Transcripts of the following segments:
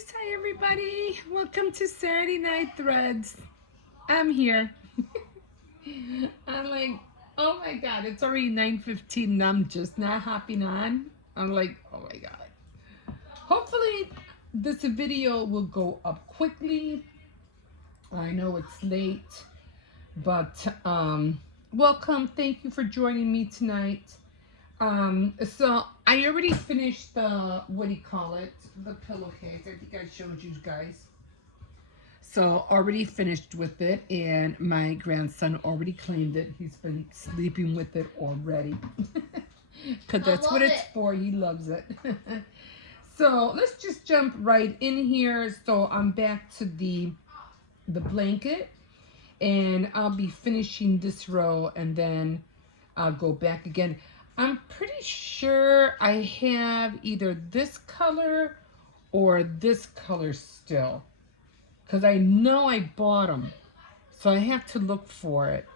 guys, hi everybody. Welcome to Saturday Night Threads. I'm here. I'm like, oh my god, it's already 9:15 and I'm just not hopping on. I'm like, oh my god. Hopefully this video will go up quickly. I know it's late, but welcome. Thank you for joining me tonight. So I already finished the, what do you call it? The pillowcase. I think I showed you guys. So already finished with it, and my grandson already claimed it. He's been sleeping with it already. Because that's what it's for. He loves it. So let's just jump right in here. So I'm back to the blanket, and I'll be finishing this row, and then I'll go back again. I'm pretty sure I have either this color or this color still, because I know I bought them, so I have to look for it.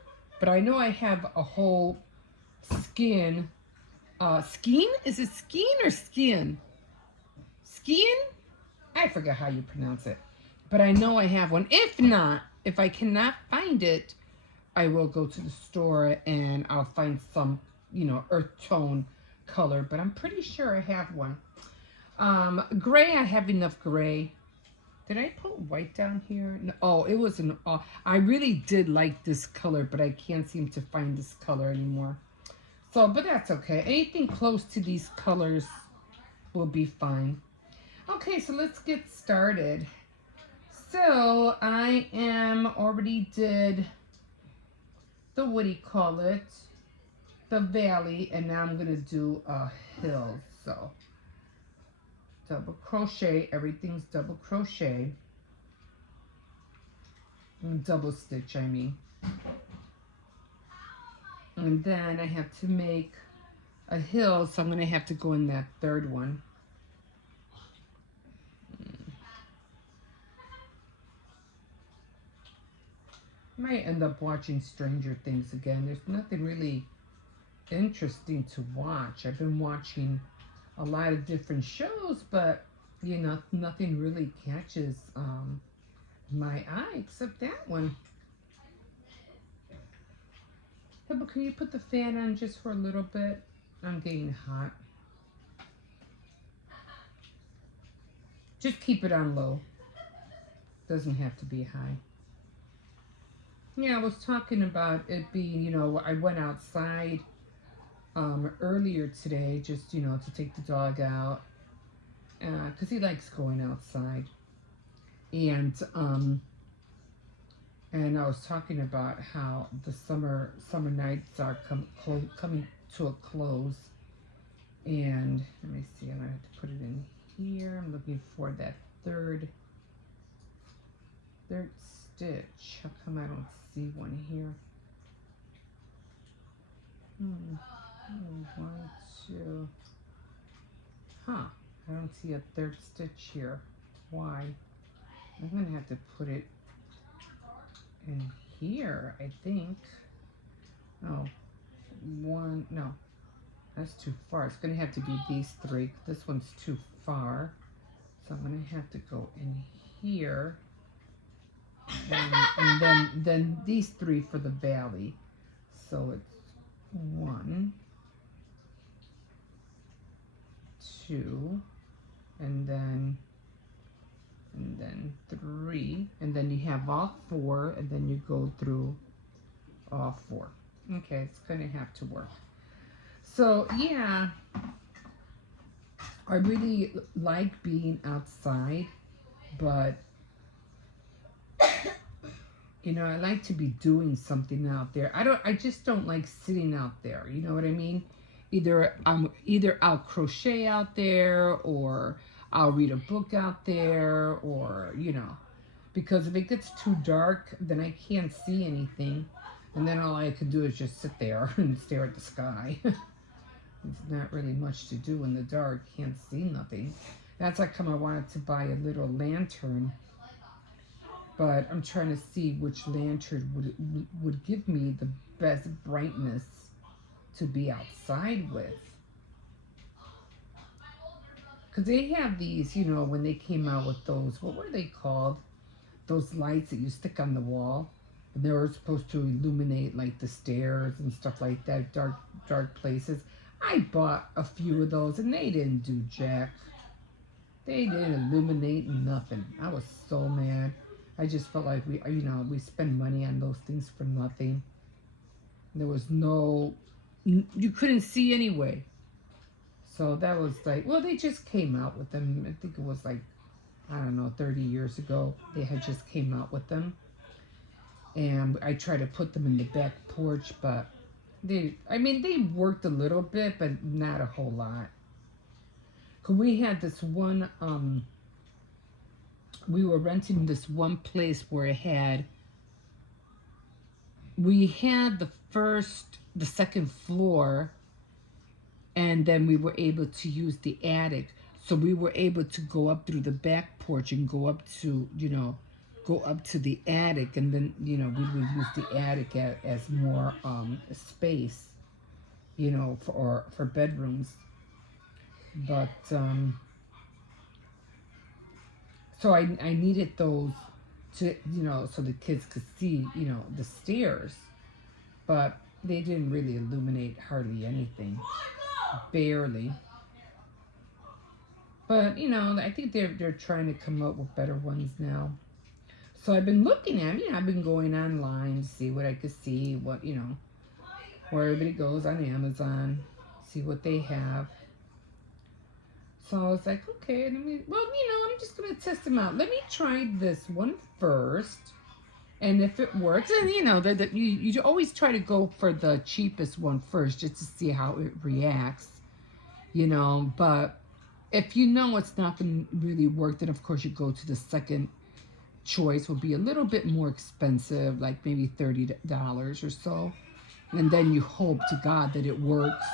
But I know I have a whole skein. Skein? Is it skein or skin? Skein? I forget how you pronounce it. But I know I have one. If not, if I cannot find it, I will go to the store and I'll find some, earth tone color. But I'm pretty sure I have one. Gray, I have enough gray. Did I put white down here? No, oh, it was an... I really did like this color, but I can't seem to find this color anymore. So, but that's okay. Anything close to these colors will be fine. Okay, so let's get started. So, I already did the, what do you call it? The valley, and now I'm going to do a hill. So, double crochet, everything's double crochet. Double stitch, I mean. And then I have to make a hill, so I'm going to have to go in that third one. I might end up watching Stranger Things again. There's nothing really interesting to watch. I've been watching a lot of different shows, but nothing really catches my eye except that one. Hey, but can you put the fan on just for a little bit? I'm getting hot. Just keep it on low. Doesn't have to be high. Yeah, I was talking about it being, I went outside earlier today just, to take the dog out. Because he likes going outside. And I was talking about how the summer nights are coming to a close. And let me see, I'm going to have to put it in here. I'm looking for that third stitch. How come I don't see one here? 1, 2. Huh. I don't see a third stitch here. Why? I'm going to have to put it in here, I think. Oh, one. No. That's too far. It's going to have to be these three. This one's too far. So I'm going to have to go in here. And then these three for the valley. So it's 1, 2, and then 3, and then you have all 4, and then you go through all 4. Okay, it's going to have to work. So yeah, I really like being outside, but I like to be doing something out there. I just don't like sitting out there. You know what I mean? Either I'll crochet out there, or I'll read a book out there, or because if it gets too dark, then I can't see anything, and then all I can do is just sit there and stare at the sky. There's not really much to do in the dark. Can't see nothing. That's how come I wanted to buy a little lantern. But I'm trying to see which lantern would give me the best brightness to be outside with. Because they have these, you know, when they came out with those, what were they called? Those lights that you stick on the wall. And they were supposed to illuminate like the stairs and stuff like that, dark places. I bought a few of those and they didn't do jack. They didn't illuminate nothing. I was so mad. I just felt like we spend money on those things for nothing. There was you couldn't see anyway. So that was like, well, they just came out with them. I think it was like, I don't know, 30 years ago. They had just came out with them. And I tried to put them in the back porch, but they worked a little bit, but not a whole lot. Cause we had this one, we were renting this one place where we had the second floor, and then we were able to use the attic. So we were able to go up through the back porch and go up to the attic, and then, we would use the attic as more space, for bedrooms. But so I needed those to, so the kids could see, the stairs, but they didn't really illuminate hardly anything, barely. But I think they're trying to come up with better ones now. So I've been looking at, I've been going online to see what I could see, where everybody goes on Amazon, see what they have. So I was like, okay, I'm just going to test them out. Let me try this one first. And if it works, and you always try to go for the cheapest one first just to see how it reacts, but if it's not going to really work, then of course you go to the second choice, will be a little bit more expensive, like maybe $30 or so. And then you hope to God that it works,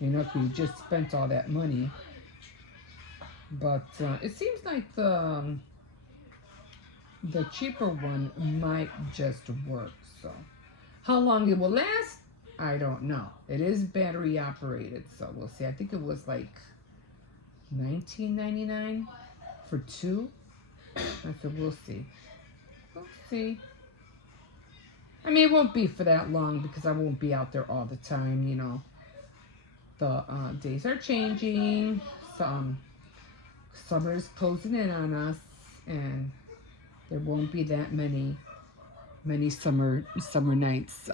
because you just spent all that money. But it seems like the cheaper one might just work. So how long it will last, I don't know. It is battery operated, so we'll see. I think it was like $19.99 for two. So we'll see. We'll see. It won't be for that long because I won't be out there all the time. The days are changing. Summer is closing in on us, and there won't be that many summer nights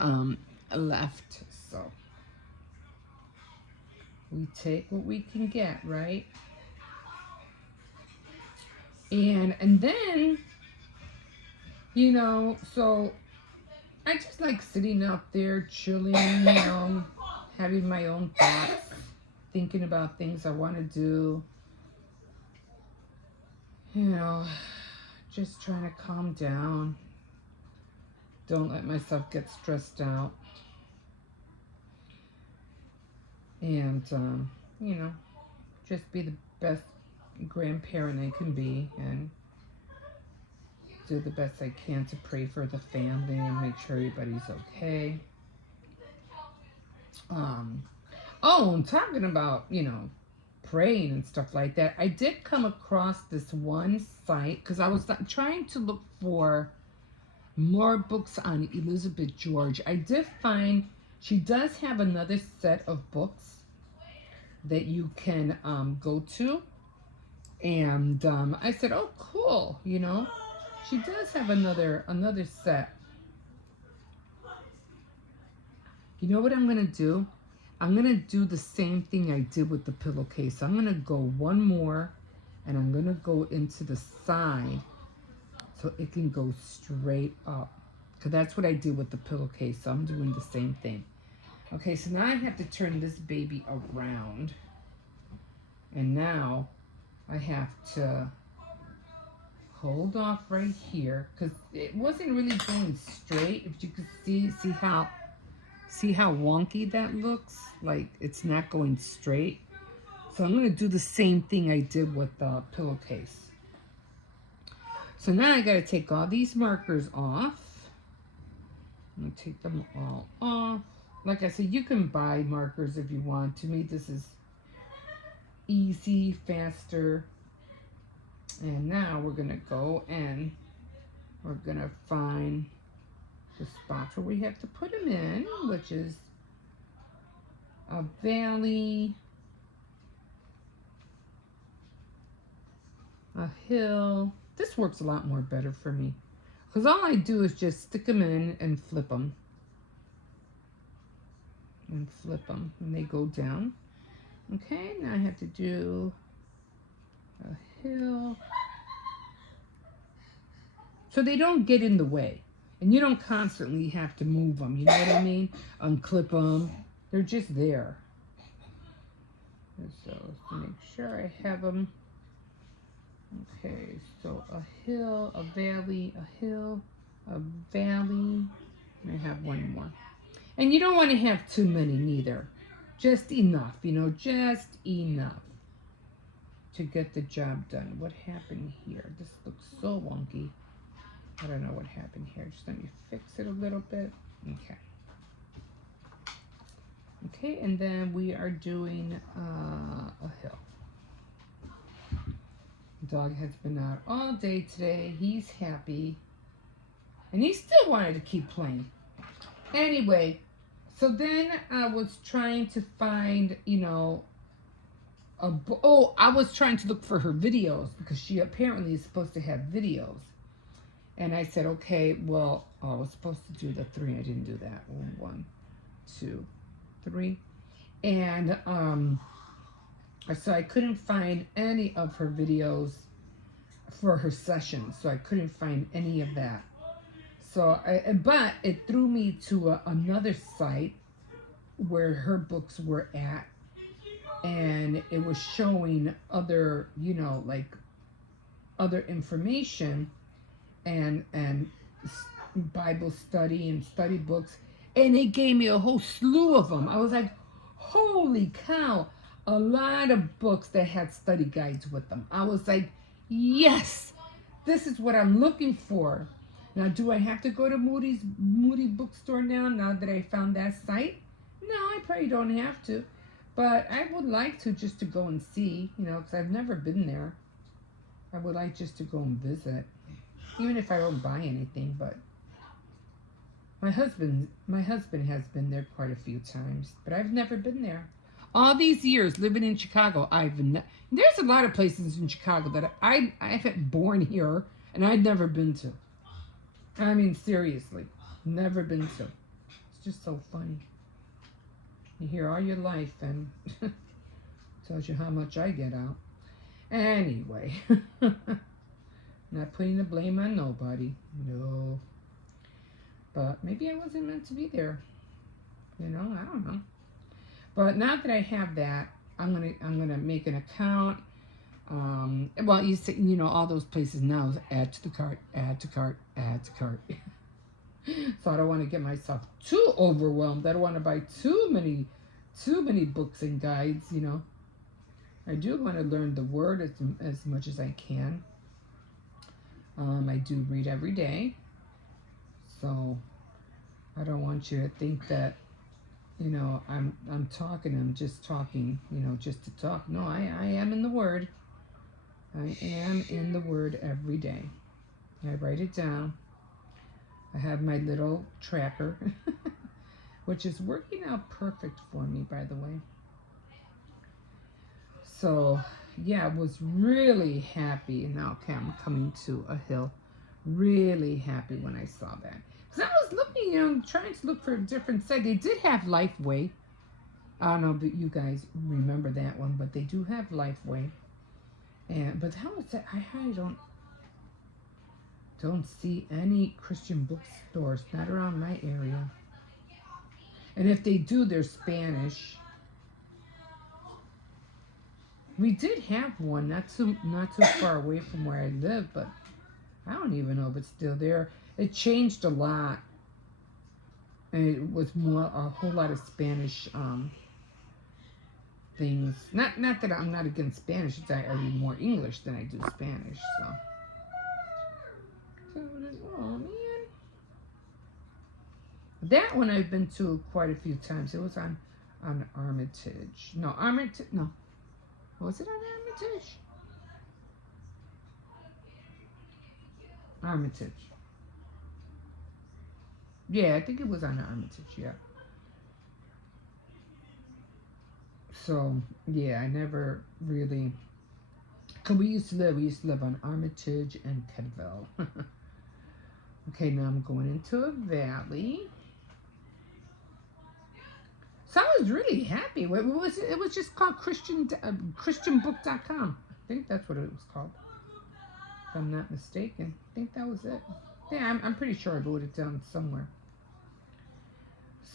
left. So we take what we can get, right? And then, so I just like sitting out there chilling, having my own thoughts, thinking about things I want to do, just trying to calm down. Don't let myself get stressed out. And, just be the best grandparent I can be, and do the best I can to pray for the family and make sure everybody's okay. I'm talking about, praying and stuff like that. I did come across this one site because I was trying to look for more books on Elizabeth George. I did find she does have another set of books that you can go to. And I said, oh, cool, She does have another set. You know what I'm going to do? I'm going to do the same thing I did with the pillowcase. I'm going to go one more, and I'm going to go into the side so it can go straight up. Because that's what I did with the pillowcase, so I'm doing the same thing. Okay, so now I have to turn this baby around. And now I have to hold off right here because it wasn't really going straight. If you could see how wonky that looks, like it's not going straight. So I'm going to do the same thing I did with the pillowcase. So now I got to take all these markers off. I'm going to take them all off. Like I said, you can buy markers if you want. To me, this is easy, faster. And now we're gonna go and we're gonna find the spots where we have to put them in, which is a valley, a hill. This works a lot more better for me because all I do is just stick them in and flip them. And flip them and they go down. Okay, now I have to do a hill. So they don't get in the way. And you don't constantly have to move them, you know what I mean? Unclip them. They're just there. And so let's make sure I have them. Okay, so a hill, a valley, a hill, a valley. I have one more. And you don't want to have too many neither. Just enough, you know, just enough to get the job done. What happened here? This looks so wonky. I don't know what happened here. Just let me fix it a little bit. Okay. Okay, and then we are doing a hill. The dog has been out all day today. He's happy. And he still wanted to keep playing. Anyway, so then I was trying to find, you know, I was trying to look for her videos because she apparently is supposed to have videos. And I said, okay, well, I was supposed to do the 3. I didn't do that. 1, 2, 3. And so I couldn't find any of her videos for her sessions. So I couldn't find any of that. So, but it threw me to another site where her books were at. And it was showing other, you know, like other information and Bible study and study books. And it gave me a whole slew of them. I was like, holy cow, a lot of books that had study guides with them. I was like, yes, this is what I'm looking for. Now, do I have to go to Moody Bookstore now that I found that site? No, I probably don't have to. But I would like to just to go and see, you know, because I've never been there. I would like just to go and visit, even if I don't buy anything. But my husband has been there quite a few times, but I've never been there. All these years living in Chicago, there's a lot of places in Chicago that I've been born here and I'd never been to. I mean, seriously, never been to. It's just so funny. You hear all your life and tells you how much I get out. Anyway, not putting the blame on nobody. No. But maybe I wasn't meant to be there. You know, I don't know. But now that I have that, I'm gonna make an account. Well, you see, you know, all those places now is add to the cart, add to cart, add to cart. So I don't want to get myself too overwhelmed. I don't want to buy too many books and guides, you know. I do want to learn the word as much as I can. I do read every day. So I don't want you to think that, you know, I'm just talking, you know, just to talk. No, I am in the word. I am in the word every day. I write it down. I have my little tracker, which is working out perfect for me, by the way. So, yeah, I was really happy. And now, okay, I'm coming to a hill. Really happy when I saw that. Because I was looking, you know, trying to look for a different site. They did have Lifeway. I don't know if you guys remember that one, but they do have Lifeway. But how is that? I don't see any Christian bookstores, not around my area. And if they do, they're Spanish. We did have one not too far away from where I live, but I don't even know if it's still there. It changed a lot, and it was a whole lot of Spanish things. Not that I'm not against Spanish. It's I read more English than I do Spanish. So oh man, that one I've been to quite a few times. It was on Armitage. No, Was it on Armitage? Armitage. Yeah, I think it was on Armitage, yeah. So, yeah, I never really... Cause we used to live on Armitage and Kedville. Okay, now I'm going into a valley. So I was really happy. What was it? It was just called Christianbook.com. I think that's what it was called, if I'm not mistaken. I think that was it. Yeah, I'm pretty sure I wrote it down somewhere.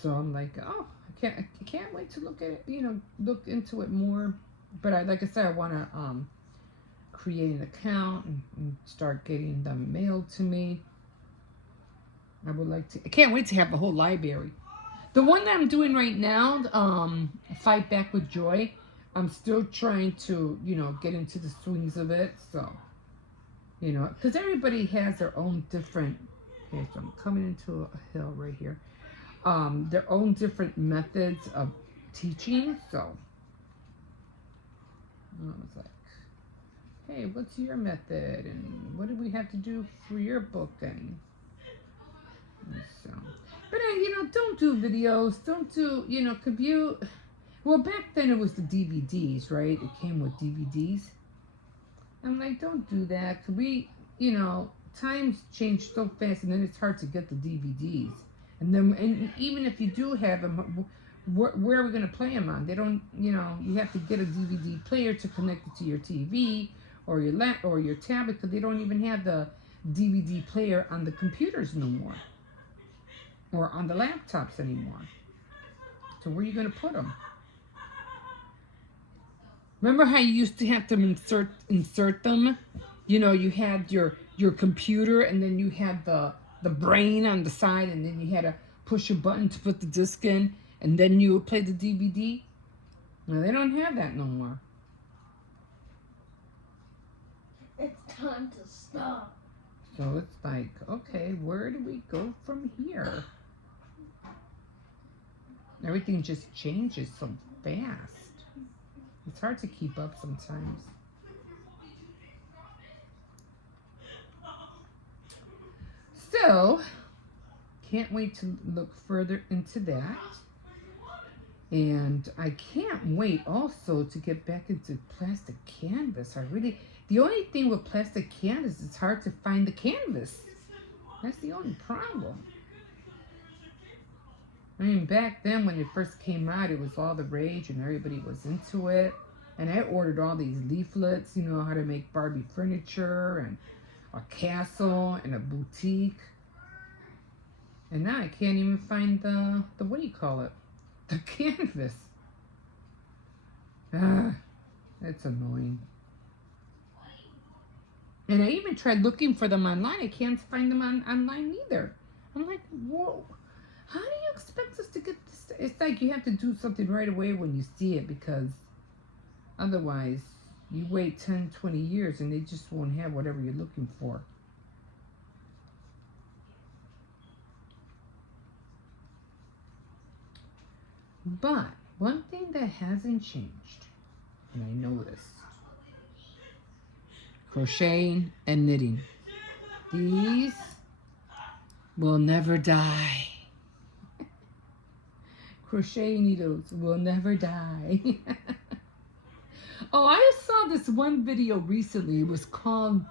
So I'm like, oh, I can't wait to look at it. Look into it more. But like I said, I want to create an account and start getting them mailed to me. I would like to. I can't wait to have the whole library. The one that I'm doing right now, Fight Back with Joy, I'm still trying to, get into the swings of it. So, because everybody has their own different. Okay, so I'm coming into a hill right here. Their own different methods of teaching. So, I was like, hey, what's your method, and what do we have to do for your book, and so. But don't do videos. Don't do, could you... Well, back then it was the DVDs, right? It came with DVDs. I'm like, don't do that. Could we, times change so fast, and then it's hard to get the DVDs. And even if you do have them, where are we going to play them on? They don't, you have to get a DVD player to connect it to your TV or your tablet, because they don't even have the DVD player on the computers no more. Or on the laptops anymore. So where are you going to put them? Remember how you used to have to insert them? You had your computer, and then you had the brain on the side, and then you had to push a button to put the disc in, and then you would play the DVD. No, they don't have that no more. It's time to stop. So it's like, okay, where do we go from here? Everything just changes so fast. It's hard to keep up sometimes. So, can't wait to look further into that. And I can't wait also to get back into plastic canvas. The only thing with plastic canvas, it's hard to find the canvas. That's the only problem. I mean, back then when it first came out, it was all the rage and everybody was into it. And I ordered all these leaflets, how to make Barbie furniture and a castle and a boutique. And now I can't even find the what do you call it? The canvas. It's annoying. And I even tried looking for them online. I can't find them online either. I'm like, whoa. How do you expect us to get this? It's like you have to do something right away when you see it, because otherwise you wait 10, 20 years and they just won't have whatever you're looking for. But one thing that hasn't changed, and I know this, crocheting and knitting. These will never die. Crochet needles will never die. Oh, I saw this one video recently. It was called,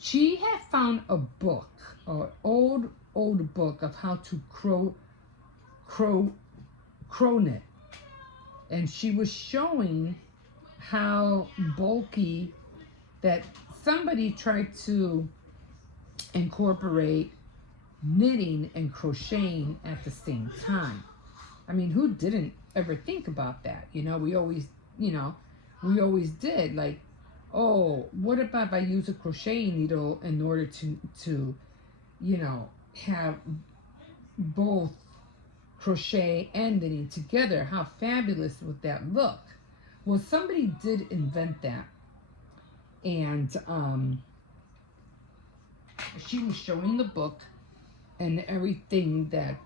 she had found a book, an old book of how to crow knit. And she was showing how bulky that somebody tried to incorporate knitting and crocheting at the same time. I mean, who didn't ever think about that? We always did. Like, oh, what about if I use a crochet needle in order to have both crochet and knitting together? How fabulous would that look? Well, somebody did invent that. And she was showing the book and everything that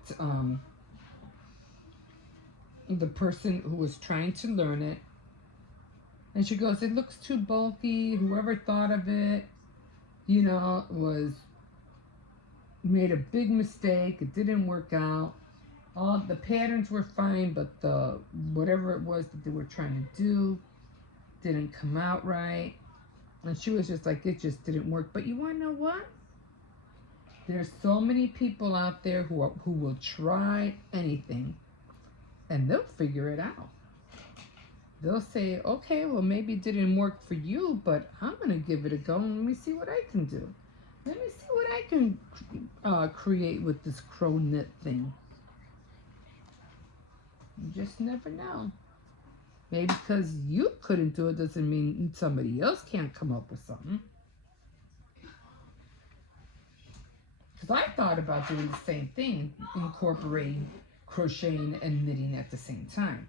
the person who was trying to learn it And she goes, it looks too bulky. Whoever thought of it, you know, was made a big mistake. It didn't work out. All the patterns were fine, but the whatever it was that they were trying to do didn't come out right. And she was just like, it just didn't work. But you want to know what? There's so many people out there who will try anything, and they'll figure it out. They'll say, okay, well, maybe it didn't work for you, but I'm going to give it a go and let me see what I can do. Let me see what I can create with this crow knit thing. You just never know. Maybe because you couldn't do it doesn't mean somebody else can't come up with something. Because I thought about doing the same thing, incorporating crocheting and knitting at the same time.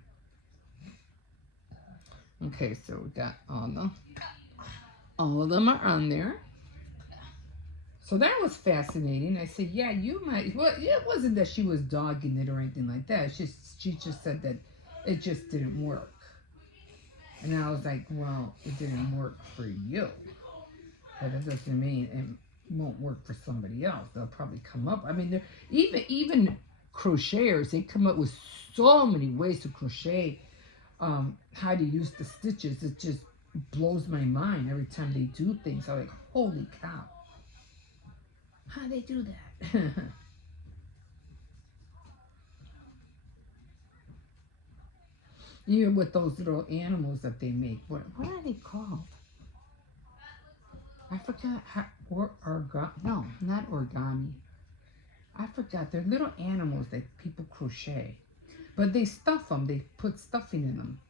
Okay, so we got all of them are on there. So that was fascinating. I said, yeah, you might. Well, it wasn't that she was dogging it or anything like that. She just said that it just didn't work. And I was like, well, it didn't work for you. But that doesn't mean it won't work for somebody else. They'll probably come up. I mean, even crocheters, they come up with so many ways to crochet. How to use the stitches, it just blows my mind every time they do things. I'm like, holy cow, how do they do that? Even with those little animals that they make, what are they called? I forgot no, not origami. I forgot. They're little animals that people crochet, but they stuff them. They put stuffing in them.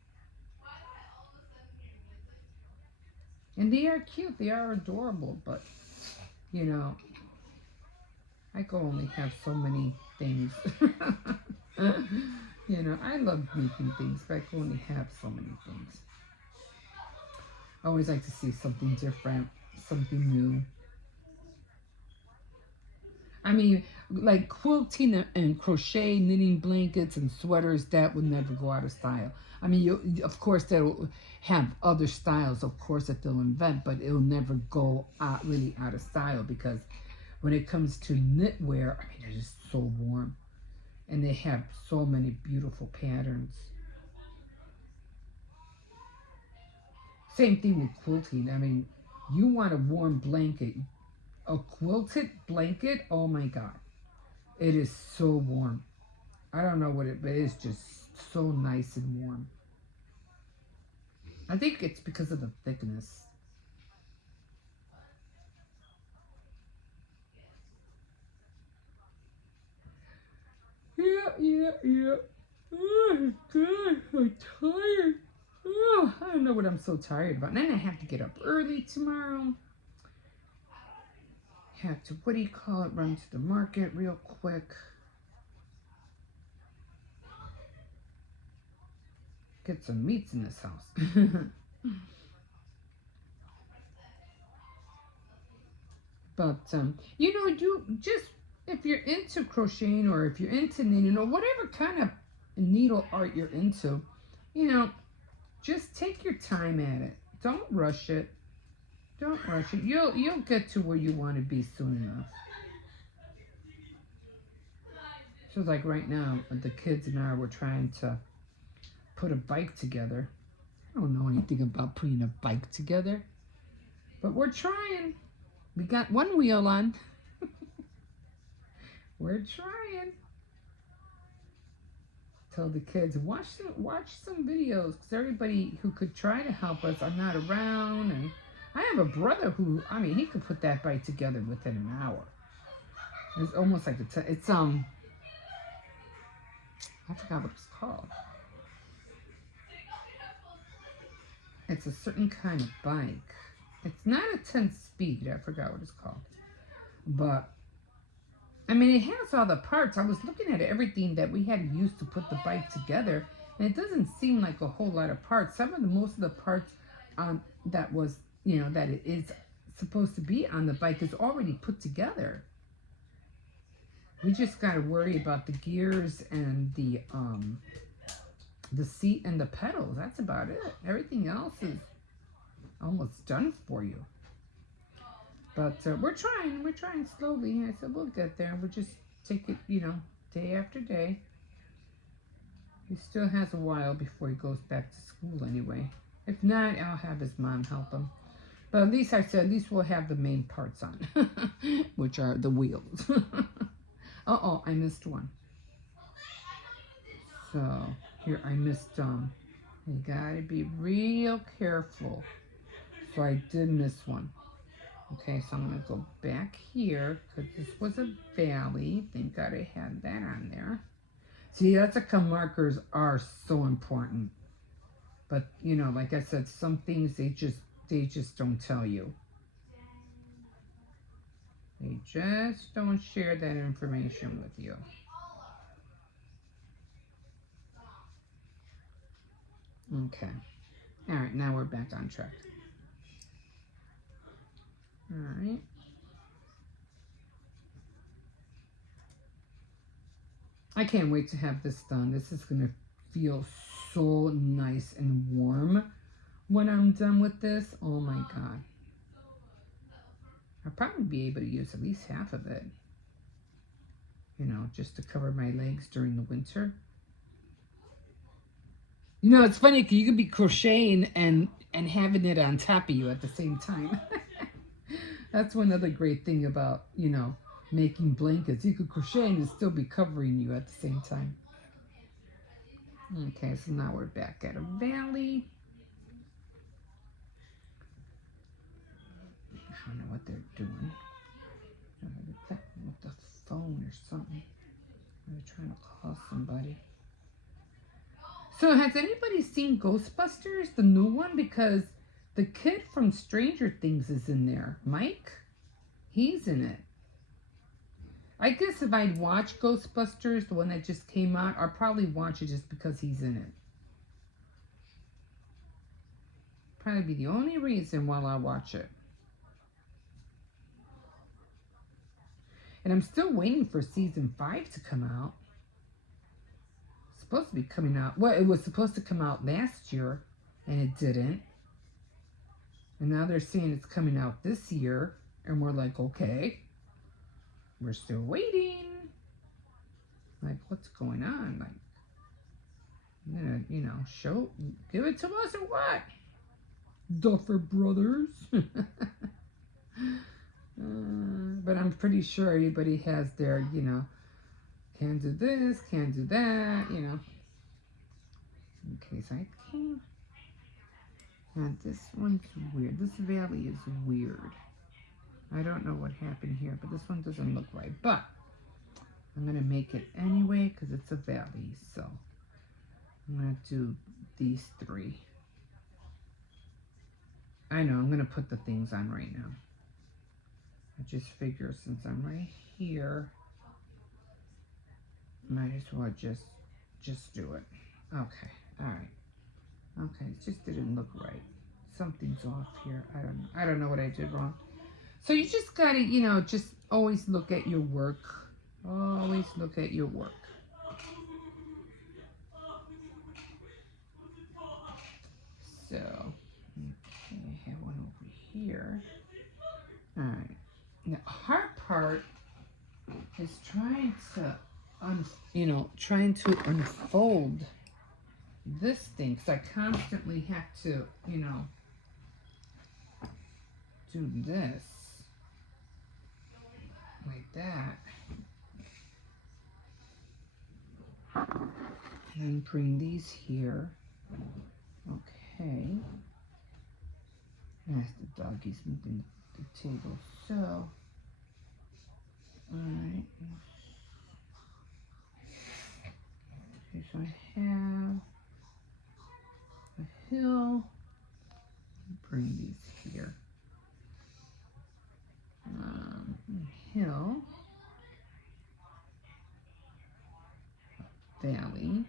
And they are cute. They are adorable. But, you know, I can only have so many things. You know, I love making things, but I can only have so many things. I always like to see something different, something new. I mean, like quilting and crochet, knitting blankets and sweaters, that would never go out of style. I mean, of course, they'll have other styles, of course, that they'll invent, but it'll never go really out of style because when it comes to knitwear, I mean, they're just so warm. And they have so many beautiful patterns. Same thing with quilting. I mean, you want a warm blanket. A quilted blanket, oh my God. It is so warm. I don't know what but it's just so nice and warm. I think it's because of the thickness. Yeah. Oh, God, I'm tired. Oh, I don't know what I'm so tired about. And then I have to get up early tomorrow. Have to, what do you call it, run to the market real quick. Get some meats in this house. But, you know, you just, if you're into crocheting or if you're into knitting or whatever kind of needle art you're into, you know, just take your time at it. Don't rush it. Don't rush it. You'll get to where you want to be soon enough. So like right now, the kids and I were trying to put a bike together. I don't know anything about putting a bike together, but we're trying. We got one wheel on. We're trying. Tell the kids, watch some videos, because everybody who could try to help us are not around. And I have a brother who, I mean, he could put that bike together within an hour. It's almost like it's I forgot what it's called. It's a certain kind of bike. It's not a 10-speed. I forgot what it's called. But, I mean, it has all the parts. I was looking at everything that we had used to put the bike together, and it doesn't seem like a whole lot of parts. Most of the parts that was, you know, that it is supposed to be on the bike is already put together. We just got to worry about the gears and the the seat and the pedals. That's about it. Everything else is almost done for you. But we're trying slowly. I said we'll get there. We'll just take it, day after day. He still has a while before he goes back to school anyway. If not, I'll have his mom help him. But at least at least we'll have the main parts on, which are the wheels. Uh-oh, I missed one. So, here, I missed, you gotta be real careful. So I did miss one. Okay, so I'm gonna go back here, because this was a valley. Thank God I had that on there. See, that's how come markers are so important. But, like I said, some things they just don't tell you. They just don't share that information with you. Okay. All right, now we're back on track. All right. I can't wait to have this done. This is going to feel so nice and warm when I'm done with this. Oh my God. I'll probably be able to use at least half of it. Just to cover my legs during the winter. It's funny because you could be crocheting and having it on top of you at the same time. That's one other great thing about, making blankets. You could crochet and still be covering you at the same time. Okay, so now we're back at a valley. I don't know what they're doing. With the phone or something. They're trying to call somebody. So has anybody seen Ghostbusters, the new one? Because the kid from Stranger Things is in there. Mike? He's in it. I guess if I'd watch Ghostbusters, the one that just came out, I'll probably watch it just because he's in it. Probably be the only reason why I watch it. And I'm still waiting for season 5 to come out. It's supposed to be coming out. Well, it was supposed to come out last year, and it didn't. And now they're saying it's coming out this year, and we're like, okay, we're still waiting. Like, what's going on? Like, give it to us or what? Duffer Brothers. But I'm pretty sure everybody has their, can do this, can do that, Okay, so I came. Now this one's weird. This valley is weird. I don't know what happened here, but this one doesn't look right. But I'm going to make it anyway because it's a valley. So I'm going to do these 3. I know, I'm going to put the things on right now. I just figure since I'm right here, might as well just do it. Okay, all right. Okay, it just didn't look right. Something's off here. I don't know what I did wrong. So you just gotta, just always look at your work. Always look at your work. So, okay, I have one over here. All right. The hard part is trying to, unfold this thing. Because I constantly have to, do this. Like that. And then bring these here. Okay. That's the doggies moving the table. So, alright. Okay, so I have a hill. Bring these here. Hill. Valley.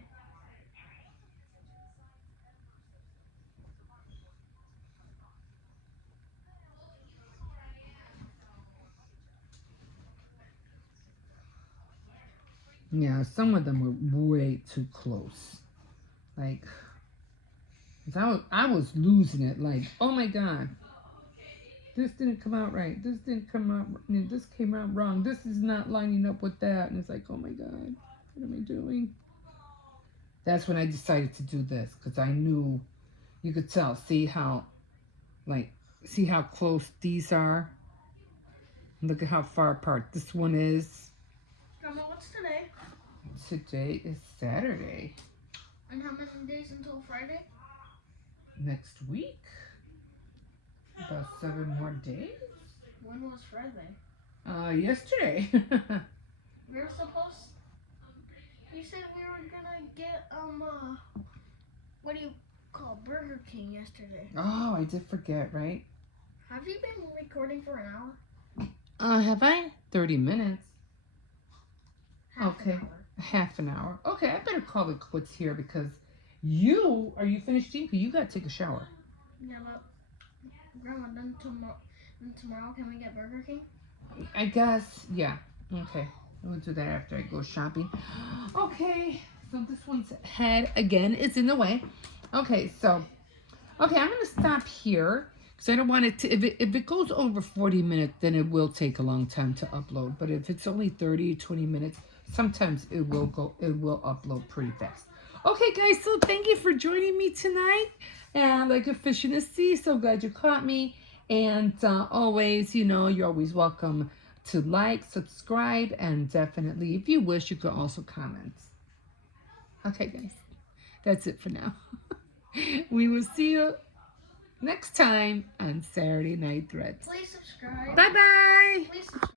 Yeah, some of them were way too close. Like, 'cause I was losing it. Like, oh my God, this didn't come out right. This didn't come out. This came out wrong. This is not lining up with that. And it's like, oh my God, what am I doing? That's when I decided to do this because I knew you could tell. See how close these are? Look at how far apart this one is. Grandma, what's today? Today is Saturday. And how many days until Friday? Next week? About 7 more days? When was Friday? Yesterday. We were supposed. You said we were gonna get what do you call Burger King yesterday? Oh, I did forget, right? Have you been recording for an hour? Have I? 30 minutes. Half Okay. An hour. Half an hour. Okay, I better call it quits here because are you finished eating? You gotta take a shower. Yeah, but Grandma, then tomorrow can we get Burger King? I guess, yeah. Okay. We'll do that after I go shopping. Okay, so this one's head again. It's in the way. Okay, so, I'm going to stop here because I don't want it to, if it goes over 40 minutes, then it will take a long time to upload. But if it's only 30, 20 minutes, sometimes it will upload pretty fast. Okay, guys, so thank you for joining me tonight. And like a fish in the sea, so glad you caught me. And always, you're always welcome to like, subscribe, and definitely, if you wish, you could also comment. Okay, guys, that's it for now. We will see you next time on Saturday Night Threads. Please subscribe. Bye-bye. Please subscribe.